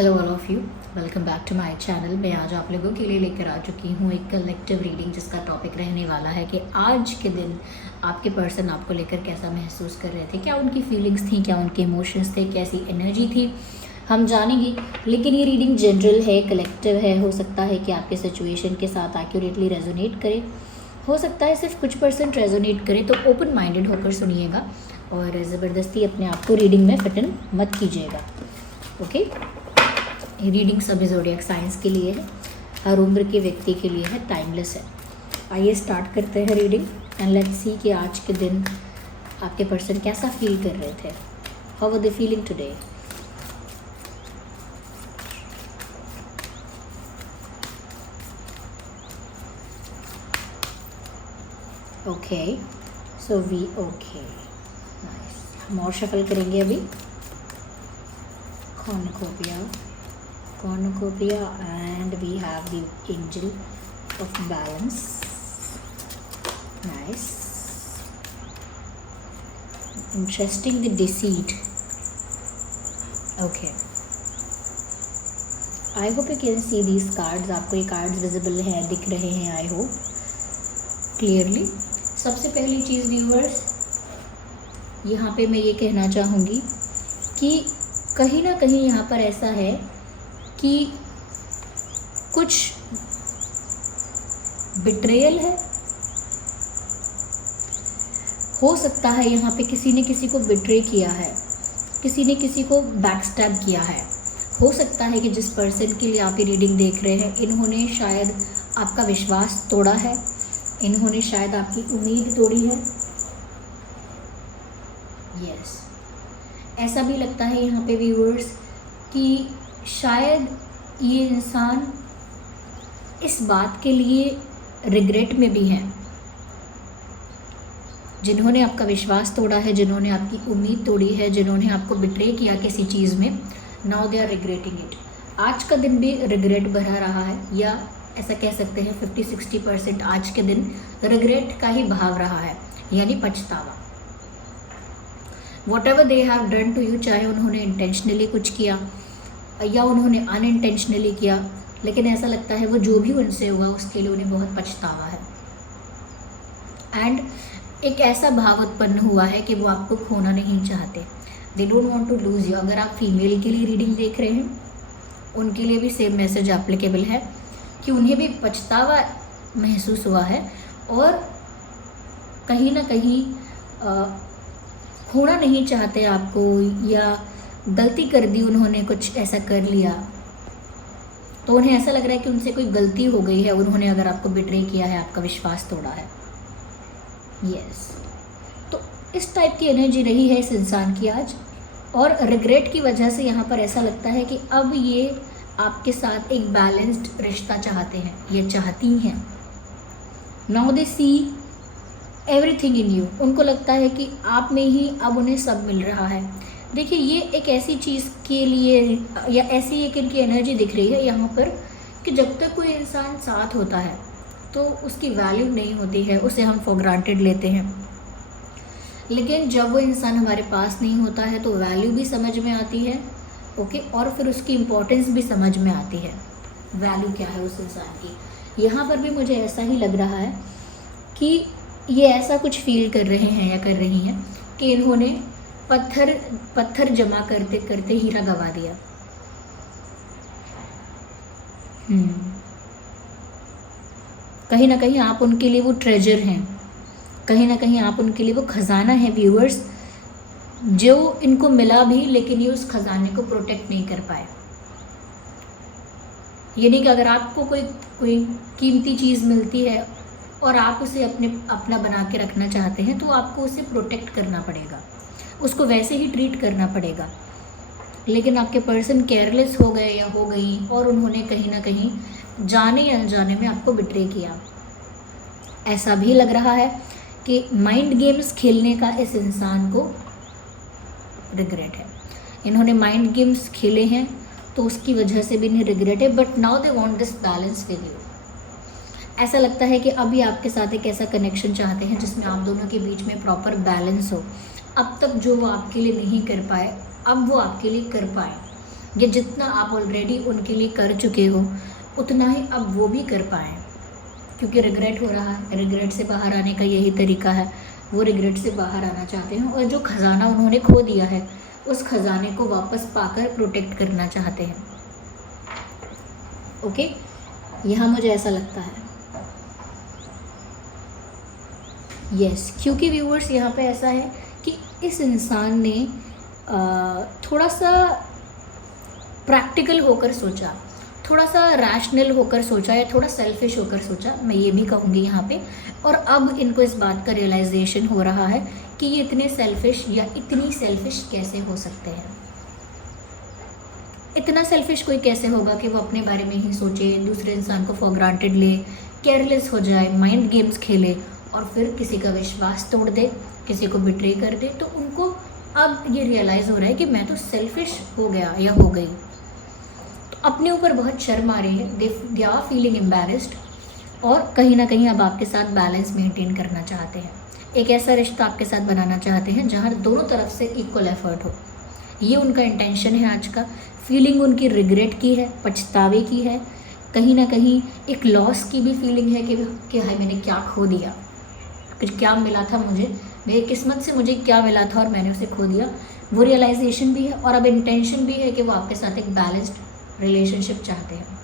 Hello all of you, welcome back to my channel. मैं आज आप लोगों के लिए लेकर आ चुकी हूँ एक कलेक्टिव रीडिंग जिसका टॉपिक रहने वाला है कि आज के दिन आपके पर्सन आपको लेकर कैसा महसूस कर रहे थे, क्या उनकी फीलिंग्स थी, क्या उनके इमोशंस थे, कैसी एनर्जी थी, हम जानेंगे। लेकिन ये रीडिंग जनरल है, कलेक्टिव है। हो सकता है कि आपके सिचुएशन के साथ एक्यूरेटली रेजोनेट करे, हो सकता है सिर्फ कुछ परसेंट रेजोनेट करे। तो ओपन माइंडेड होकर सुनिएगा और ज़बरदस्ती अपने आप को रीडिंग में फिट इन मत कीजिएगा। ओके, ये रीडिंग सभी ज़ोडिएक साइंस के लिए है, हर उम्र के व्यक्ति के लिए है, टाइमलेस है। आइए स्टार्ट करते हैं रीडिंग एंड लेट्स सी कि आज के दिन आपके पर्सन कैसा फील कर रहे थे। How were they feeling today. Okay, so we okay, nice. हम और शफल करेंगे अभी। cornucopia and we have the angel of balance. Nice, interesting, the deceit. Okay, I hope you can see these cards. आपको ये cards visible हैं, दिख रहे हैं आई होप क्लियरली। सबसे पहली चीज़ व्यूअर्स, यहाँ पे मैं ये कहना चाहूँगी कि कहीं ना कहीं यहाँ पर ऐसा है कि कुछ बिट्रेयल है। हो सकता है यहाँ पे किसी ने किसी को बिट्रे किया है, किसी ने किसी को बैकस्टैब किया है। हो सकता है कि जिस पर्सन के लिए आप ये रीडिंग देख रहे हैं, इन्होंने शायद आपका विश्वास तोड़ा है, इन्होंने शायद आपकी उम्मीद तोड़ी है। यस, ऐसा भी लगता है यहाँ पे व्यूअर्स कि शायद ये इंसान इस बात के लिए रिग्रेट में भी हैं, जिन्होंने आपका विश्वास तोड़ा है, जिन्होंने आपकी उम्मीद तोड़ी है, जिन्होंने आपको बिट्रे किया किसी चीज़ में। Now they are regretting it. आज का दिन भी रिग्रेट भरा रहा है, या ऐसा कह सकते हैं 50-60% आज के दिन रिग्रेट का ही भाव रहा है, यानी पछतावा। Whatever they have done to you, चाहे उन्होंने इंटेंशनली कुछ किया या उन्होंने अनइंटेंशनली किया, लेकिन ऐसा लगता है वो जो भी उनसे हुआ उसके लिए उन्हें बहुत पछतावा है। एंड एक ऐसा भाव उत्पन्न हुआ है कि वो आपको खोना नहीं चाहते। They don't want to lose you. अगर आप फीमेल के लिए रीडिंग देख रहे हैं, उनके लिए भी सेम मैसेज एप्लीकेबल है कि उन्हें भी पछतावा महसूस हुआ है और कहीं ना कहीं खोना नहीं चाहते आपको, या गलती कर दी उन्होंने, कुछ ऐसा कर लिया तो उन्हें ऐसा लग रहा है कि उनसे कोई गलती हो गई है, उन्होंने अगर आपको बिट्रे किया है, आपका विश्वास तोड़ा है। यस, तो इस टाइप की एनर्जी रही है इस इंसान की आज, और रिग्रेट की वजह से यहाँ पर ऐसा लगता है कि अब ये आपके साथ एक बैलेंस्ड रिश्ता चाहते हैं, ये चाहती हैं। Now they see everything in you. उनको लगता है कि आप में ही अब उन्हें सब मिल रहा है। देखिए, ये एक ऐसी चीज़ के लिए, या ऐसी एक इनकी एनर्जी दिख रही है यहाँ पर कि जब तक कोई इंसान साथ होता है तो उसकी वैल्यू नहीं होती है, उसे हम फॉर ग्रांटेड लेते हैं। लेकिन जब वो इंसान हमारे पास नहीं होता है तो वैल्यू भी समझ में आती है। ओके, और फिर उसकी इम्पोर्टेंस भी समझ में आती है, वैल्यू क्या है उस इंसान की। यहाँ पर भी मुझे ऐसा ही लग रहा है कि ये ऐसा कुछ फील कर रहे हैं या कर रही हैं कि इन्होंने पत्थर जमा करते करते हीरा गवा दिया। कहीं ना कहीं आप उनके लिए वो ट्रेजर हैं, कहीं ना कहीं आप उनके लिए वो खजाना है व्यूअर्स, जो इनको मिला भी लेकिन ये उस खजाने को प्रोटेक्ट नहीं कर पाए। यानी कि अगर आपको कोई कीमती चीज़ मिलती है और आप उसे अपना बना के रखना चाहते हैं, तो आपको उसे प्रोटेक्ट करना पड़ेगा, उसको वैसे ही ट्रीट करना पड़ेगा। लेकिन आपके पर्सन केयरलेस हो गए या हो गई, और उन्होंने कहीं ना कहीं जाने या अनजाने में आपको बिट्रे किया। ऐसा भी लग रहा है कि माइंड गेम्स खेलने का इस इंसान को रिग्रेट है। इन्होंने माइंड गेम्स खेले हैं तो उसकी वजह से भी इन्हें रिग्रेट है, but now they want this balance with you. ऐसा लगता है कि अभी आपके साथ एक ऐसा कनेक्शन चाहते हैं जिसमें आप दोनों के बीच में प्रॉपर बैलेंस हो। अब तक जो वो आपके लिए नहीं कर पाए, अब वो आपके लिए कर पाए। या जितना आप ऑलरेडी उनके लिए कर चुके हो उतना ही अब वो भी कर पाएँ, क्योंकि रिग्रेट हो रहा है। रिग्रेट से बाहर आने का यही तरीका है, वो रिग्रेट से बाहर आना चाहते हैं और जो खजाना उन्होंने खो दिया है उस खजाने को वापस पाकर प्रोटेक्ट करना चाहते हैं। ओके, यहाँ मुझे ऐसा लगता है यस, क्योंकि व्यूअर्स यहाँ पे ऐसा है कि इस इंसान ने थोड़ा सा प्रैक्टिकल होकर सोचा, थोड़ा सा रैशनल होकर सोचा या थोड़ा सेल्फिश होकर सोचा, मैं ये भी कहूँगी यहाँ पे। और अब इनको इस बात का रियलाइजेशन हो रहा है कि ये इतने सेल्फिश या इतनी सेल्फिश कैसे हो सकते हैं। इतना सेल्फिश कोई कैसे होगा कि वो अपने बारे में ही सोचे, दूसरे इंसान को फॉर ग्रांटेड ले, केयरलेस हो जाए, माइंड गेम्स खेले और फिर किसी का विश्वास तोड़ दे, किसी को बिट्रे कर दे। तो उनको अब ये रियलाइज़ हो रहा है कि मैं तो सेल्फिश हो गया या हो गई। तो अपने ऊपर बहुत शर्म आ रही है, दे आर फीलिंग एम्बैरेस्ड और कहीं ना कहीं अब आपके साथ बैलेंस मेंटेन करना चाहते हैं। एक ऐसा रिश्ता आपके साथ बनाना चाहते हैं जहाँ दोनों तरफ से इक्वल एफर्ट हो। ये उनका इंटेंशन है आज का। फीलिंग उनकी रिग्रेट की है, पछतावे की है, कहीं ना कहीं एक लॉस की भी फीलिंग है कि हाय मैंने क्या खो दिया, कुछ क्या मिला था मुझे, मेरी किस्मत से मुझे क्या मिला था और मैंने उसे खो दिया। वो रियलाइजेशन भी है और अब इंटेंशन भी है कि वो आपके साथ एक बैलेंस्ड रिलेशनशिप चाहते हैं।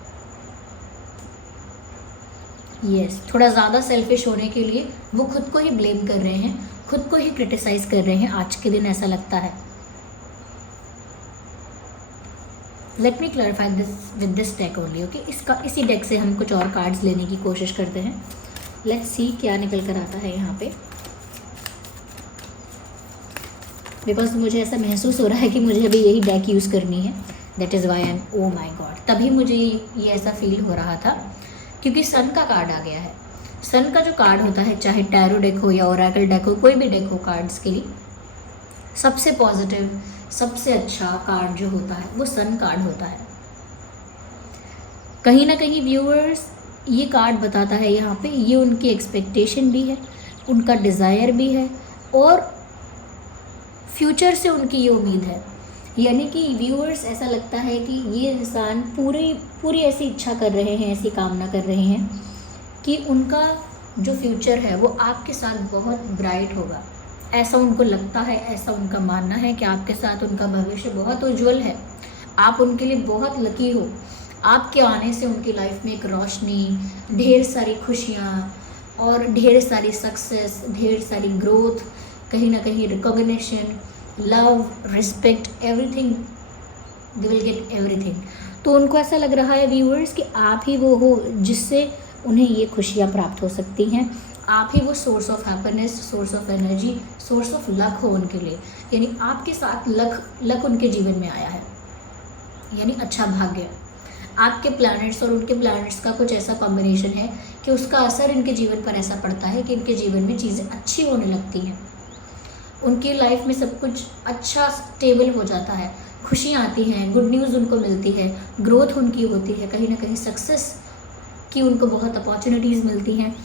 यस, थोड़ा ज़्यादा सेल्फिश होने के लिए वो खुद को ही ब्लेम कर रहे हैं, खुद को ही क्रिटिसाइज कर रहे हैं आज के दिन, ऐसा लगता है। Let me clarify this with this deck only. Okay, इसी डेक से हम कुछ और कार्ड्स लेने की कोशिश करते हैं। लेट्स सी क्या निकल कर आता है यहाँ पे, बिकॉज मुझे ऐसा महसूस हो रहा है कि मुझे अभी यही डेक यूज़ करनी है। That is why I am, oh my God, तभी मुझे ये ऐसा फील हो रहा था क्योंकि सन का कार्ड आ गया है। सन का जो कार्ड होता है, चाहे टैरो डेक हो या ओरेकल डेक हो, कोई भी डेक हो कार्ड्स के लिए, सबसे पॉजिटिव, सबसे अच्छा कार्ड जो होता है वो सन कार्ड होता है। कहीं ना कहीं व्यूअर्स ये कार्ड बताता है यहाँ पे, ये उनकी एक्सपेक्टेशन भी है, उनका डिज़ायर भी है और फ्यूचर से उनकी ये उम्मीद है। यानी कि व्यूअर्स ऐसा लगता है कि ये इंसान पूरी ऐसी इच्छा कर रहे हैं, ऐसी कामना कर रहे हैं कि उनका जो फ्यूचर है वो आपके साथ बहुत ब्राइट होगा। ऐसा उनको लगता है, ऐसा उनका मानना है कि आपके साथ उनका भविष्य बहुत उज्जवल है, आप उनके लिए बहुत लकी हो। आपके आने से उनकी लाइफ में एक रोशनी, ढेर सारी खुशियाँ और ढेर सारी सक्सेस, ढेर सारी ग्रोथ, कहीं ना कहीं recognition, love, respect, everything, they will get everything. तो उनको ऐसा लग रहा है व्यूअर्स कि आप ही वो हो जिससे उन्हें ये खुशियाँ प्राप्त हो सकती हैं। आप ही वो source of happiness, source of energy, source of luck हो उनके लिए। यानी आपके साथ लक उनके जीवन में आया है, यानी अच्छा भाग्य। आपके प्लैनेट्स और उनके प्लैनेट्स का कुछ ऐसा कॉम्बिनेशन है कि उसका असर इनके जीवन पर ऐसा पड़ता है कि इनके जीवन में चीज़ें अच्छी होने लगती हैं, उनकी लाइफ में सब कुछ अच्छा स्टेबल हो जाता है, खुशियाँ आती हैं, गुड न्यूज़ उनको मिलती है, ग्रोथ उनकी होती है, कहीं ना कहीं सक्सेस की उनको बहुत अपॉर्चुनिटीज़ मिलती हैं।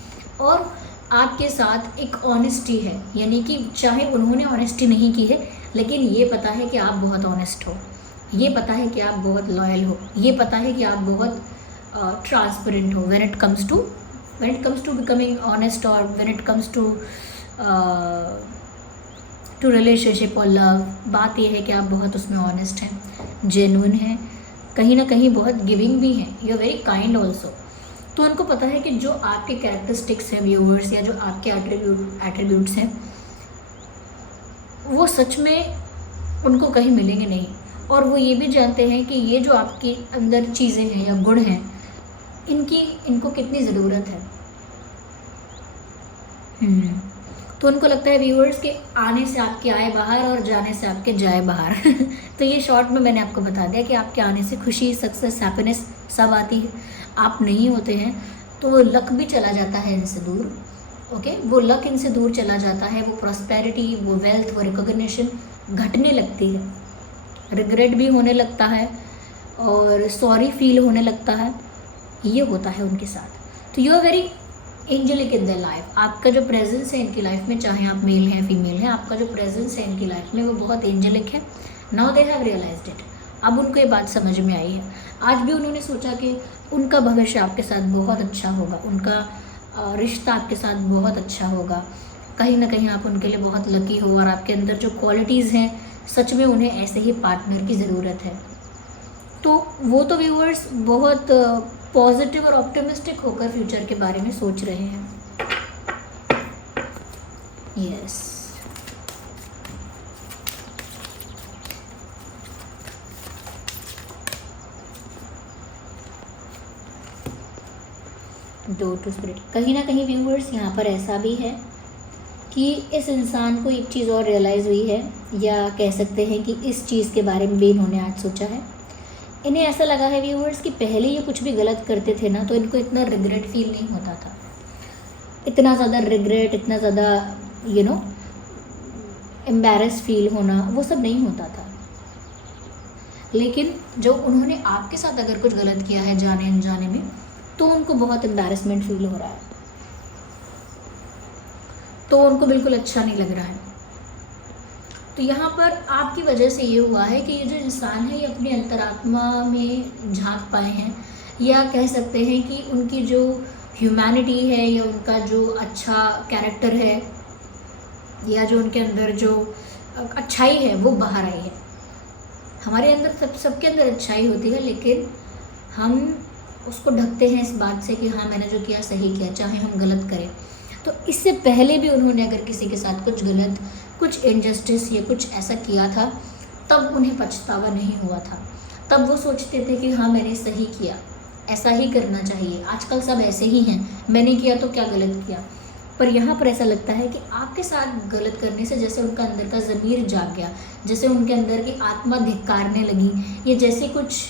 और आपके साथ एक ऑनेस्टी है, यानी कि चाहे उन्होंने ऑनेस्टी नहीं की है लेकिन ये पता है कि आप बहुत ऑनेस्ट हो, ये पता है कि आप बहुत लॉयल हो, ये पता है कि आप बहुत ट्रांसपेरेंट हो when it comes to becoming honest और when it comes to relationship और लव। बात यह है कि आप बहुत उसमें ऑनेस्ट हैं, जेन्युइन हैं, कहीं ना कहीं बहुत गिविंग भी हैं, you are very kind also. तो उनको पता है कि जो आपके कैरेक्टरिस्टिक्स हैं व्यूअर्स, या जो आपके एट्रीब्यूट्स हैं, वो सच में उनको कहीं मिलेंगे नहीं। और वो ये भी जानते हैं कि ये जो आपके अंदर चीज़ें हैं या गुण हैं, इनको कितनी ज़रूरत है। तो उनको लगता है व्यूअर्स के आने से आपके आए बाहर और जाने से आपके जाए बाहर। तो ये शॉर्ट में मैंने आपको बता दिया कि आपके आने से खुशी, सक्सेस, हैप्पीनेस सब आती है। आप नहीं होते हैं तो वो लक भी चला जाता है इनसे दूर। ओके, वो लक इनसे दूर चला जाता है, वो प्रॉस्पेरिटी, वो वेल्थ, वो रिकॉग्निशन घटने लगती है, रिग्रेट भी होने लगता है और सॉरी फील होने लगता है। ये होता है उनके साथ। तो you are very angelic in their life. आपका जो प्रेजेंस है इनकी लाइफ में, चाहे आप मेल हैं फीमेल हैं, आपका जो प्रेजेंस है इनकी लाइफ में वो बहुत एंजेलिक है। Now they have realised it. अब उनको ये बात समझ में आई है। आज भी उन्होंने सोचा कि उनका भविष्य आपके साथ बहुत अच्छा होगा, उनका रिश्ता आपके साथ बहुत अच्छा होगा। कहीं ना कहीं आप उनके लिए बहुत लकी हो और आपके अंदर जो क्वालिटीज़ हैं, सच में उन्हें ऐसे ही पार्टनर की ज़रूरत है। तो वो तो व्यूअर्स बहुत पॉजिटिव और ऑप्टिमिस्टिक होकर फ्यूचर के बारे में सोच रहे हैं। Yes, door to spirit. कहीं ना कहीं व्यूअर्स यहाँ पर ऐसा भी है कि इस इंसान को एक चीज़ और रियलाइज़ हुई है, या कह सकते हैं कि इस चीज़ के बारे में भी इन्होंने आज सोचा है। इन्हें ऐसा लगा है व्यूअर्स कि पहले ये कुछ भी गलत करते थे ना, तो इनको इतना रिग्रेट फील नहीं होता था, इतना ज़्यादा रिग्रेट, इतना ज़्यादा एम्बैरस फील होना, वो सब नहीं होता था। लेकिन जो उन्होंने आपके साथ अगर कुछ गलत किया है जाने अनजाने में, तो उनको बहुत एम्बैरसमेंट फील हो रहा है, तो उनको बिल्कुल अच्छा नहीं लग रहा है। तो यहाँ पर आपकी वजह से ये हुआ है कि ये जो इंसान है ये अपनी अंतरात्मा में झांक पाए हैं, या कह सकते हैं कि उनकी जो ह्यूमैनिटी है या उनका जो अच्छा कैरेक्टर है या जो उनके अंदर जो अच्छाई है वो बाहर आई है। हमारे अंदर सबके अंदर अच्छाई होती है, लेकिन हम उसको ढकते हैं इस बात से कि हाँ मैंने जो किया सही किया, चाहे हम गलत करें। तो इससे पहले भी उन्होंने अगर किसी के साथ कुछ गलत, कुछ इनजस्टिस या कुछ ऐसा किया था, तब उन्हें पछतावा नहीं हुआ था। तब वो सोचते थे कि हाँ मैंने सही किया, ऐसा ही करना चाहिए, आजकल सब ऐसे ही हैं, मैंने किया तो क्या गलत किया। पर यहाँ पर ऐसा लगता है कि आपके साथ गलत करने से जैसे उनका अंदर का ज़मीर जाग गया, जैसे उनके अंदर की आत्मा धिक्कारने लगी, ये जैसे कुछ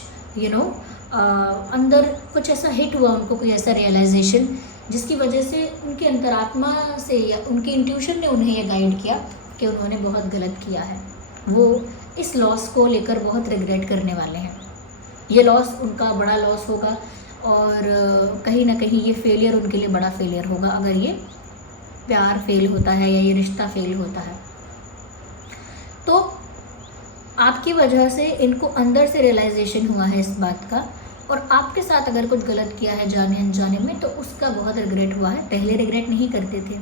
अंदर कुछ ऐसा हिट हुआ उनको, कोई ऐसा रियलाइजेशन, जिसकी वजह से उनकी अंतरात्मा से या उनकी इंट्यूशन ने उन्हें यह गाइड किया कि उन्होंने बहुत गलत किया है। वो इस लॉस को लेकर बहुत रिग्रेट करने वाले हैं। ये लॉस उनका बड़ा लॉस होगा और कहीं ना कहीं ये फेलियर उनके लिए बड़ा फेलियर होगा, अगर ये प्यार फेल होता है या ये रिश्ता फेल होता है। तो आपकी वजह से इनको अंदर से रियलाइजेशन हुआ है इस बात का, और आपके साथ अगर कुछ गलत किया है जाने अनजाने में तो उसका बहुत रिग्रेट हुआ है। पहले रिग्रेट नहीं करते थे।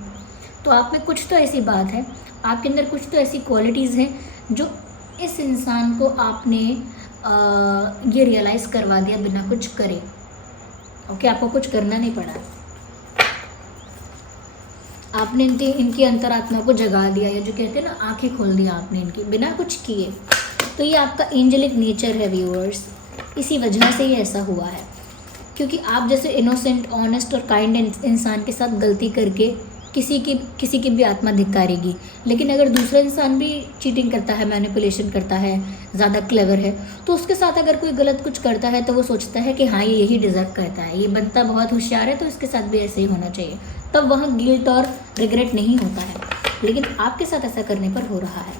तो आप में कुछ तो ऐसी बात है, आपके अंदर कुछ तो ऐसी क्वालिटीज़ हैं जो इस इंसान को आपने ये रियलाइज़ करवा दिया बिना कुछ करे। ओके, आपको कुछ करना नहीं पड़ा, आपने इनकी अंतरात्मा को जगा दिया, या जो कहते हैं ना आंखें खोल दिया आपने इनकी बिना कुछ किए। तो ये आपका एंजेलिक नेचर है व्यूअर्स, इसी वजह से ये ऐसा हुआ है, क्योंकि आप जैसे इनोसेंट, ऑनेस्ट और काइंड इंसान के साथ गलती करके किसी की भी आत्मा धिक्कारेगी। लेकिन अगर दूसरा इंसान भी चीटिंग करता है, मैनिपुलेशन करता है, ज़्यादा क्लेवर है, तो उसके साथ अगर कोई गलत कुछ करता है तो वो सोचता है कि हाँ ये यही डिज़र्व करता है, ये बनता बहुत होशियार है तो इसके साथ भी ऐसे ही होना चाहिए। तब वहाँ गिल्ट और रिग्रेट नहीं होता है। लेकिन आपके साथ ऐसा करने पर हो रहा है।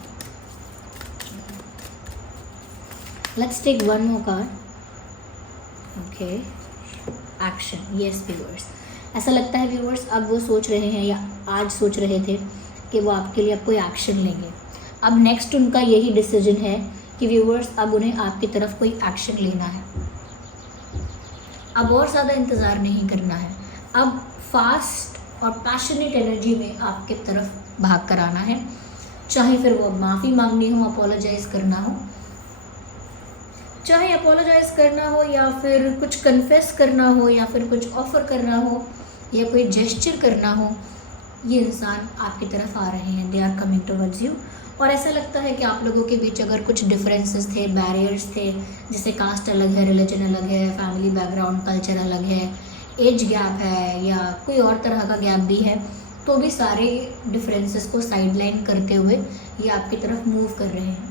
Let's take one more card. Okay, action. Yes viewers, ऐसा लगता है व्यूअर्स अब वो सोच रहे हैं या आज सोच रहे थे कि वो आपके लिए अब कोई एक्शन लेंगे। अब नेक्स्ट उनका यही डिसीजन है कि व्यूअर्स अब उन्हें आपकी तरफ कोई एक्शन लेना है। अब और ज़्यादा इंतज़ार नहीं करना है, अब फास्ट और पैशनेट एनर्जी में आपके तरफ भाग कर आना है। चाहे फिर वो माफ़ी मांगनी हो, अपोलोजाइज़ करना हो, चाहे अपोलोजाइज़ करना हो या फिर कुछ कन्फेस करना हो या फिर कुछ ऑफ़र करना हो या कोई जेस्चर करना हो, ये इंसान आपकी तरफ आ रहे हैं। They are coming towards you. और ऐसा लगता है कि आप लोगों के बीच अगर कुछ डिफरेंसेस थे, बैरियर्स थे, जैसे कास्ट अलग है, रिलीजन अलग है, फैमिली बैकग्राउंड, कल्चर अलग है, एज गैप है या कोई और तरह का गैप भी है, तो भी सारे डिफरेंसेस को साइडलाइन करते हुए ये आपकी तरफ मूव कर रहे हैं।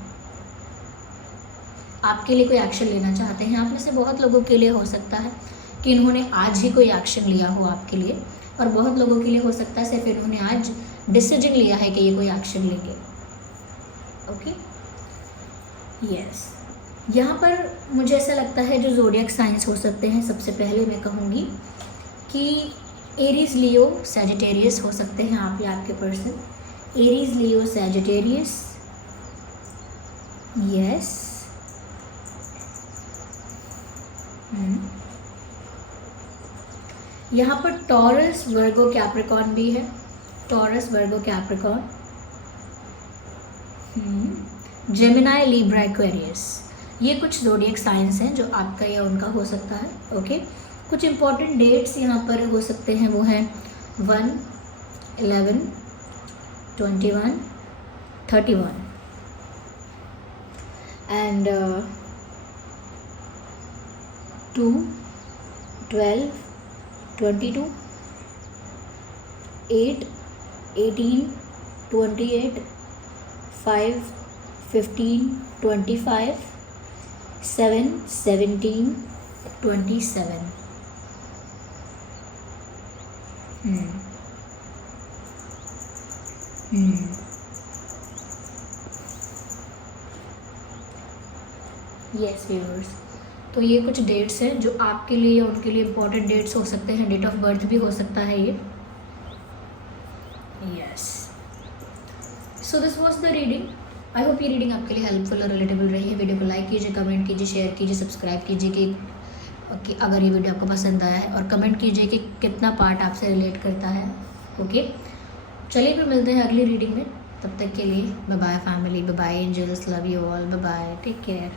आपके लिए कोई एक्शन लेना चाहते हैं। आप में से बहुत लोगों के लिए हो सकता है कि इन्होंने आज ही कोई एक्शन लिया हो आपके लिए, और बहुत लोगों के लिए हो सकता है सिर्फ इन्होंने आज डिसीजन लिया है कि ये कोई एक्शन लेंगे। Okay, yes. यहाँ पर मुझे ऐसा लगता है जो ज़ोडिएक साइंस हो सकते हैं, सबसे पहले मैं कहूँगी कि एरीज, लियो, सैजिटेरियस हो सकते हैं आप या आपके पर्सन। एरीज, लियो, सैजिटेरियस, यस, यहाँ पर टॉरस, वर्गो, कैप्रिकॉर्न भी है। टॉरस, वर्गो, कैप्रिकॉर्न, जेमिनाई, लिब्रा, एक्वेरियस, ये कुछ ज़ोडिएक साइंस हैं जो आपका या उनका हो सकता है। ओके, कुछ इंपॉर्टेंट डेट्स यहाँ पर हो सकते हैं, वो हैं 1, 11, 21, 31 एंड 2, 12, 22, 8, 18, 28, 5, 15, 25, 7, 17, 27। यस व्यूअर्स, तो ये कुछ डेट्स हैं जो आपके लिए या उनके लिए इम्पोर्टेंट डेट्स हो सकते हैं। डेट ऑफ बर्थ भी हो सकता है ये। Yes, so this was the reading. I hope ये रीडिंग आपके लिए हेल्पफुल और रिलेटेबल रही है। वीडियो को लाइक कीजिए, कमेंट कीजिए, शेयर कीजिए, सब्सक्राइब कीजिए कि अगर ये वीडियो आपको पसंद आया है, और कमेंट कीजिए कि कितना पार्ट आपसे रिलेट करता है। ओके, चलिए फिर मिलते हैं अगली रीडिंग में। तब तक के लिए bye bye family, bye bye angels, love you all, bye bye, take care.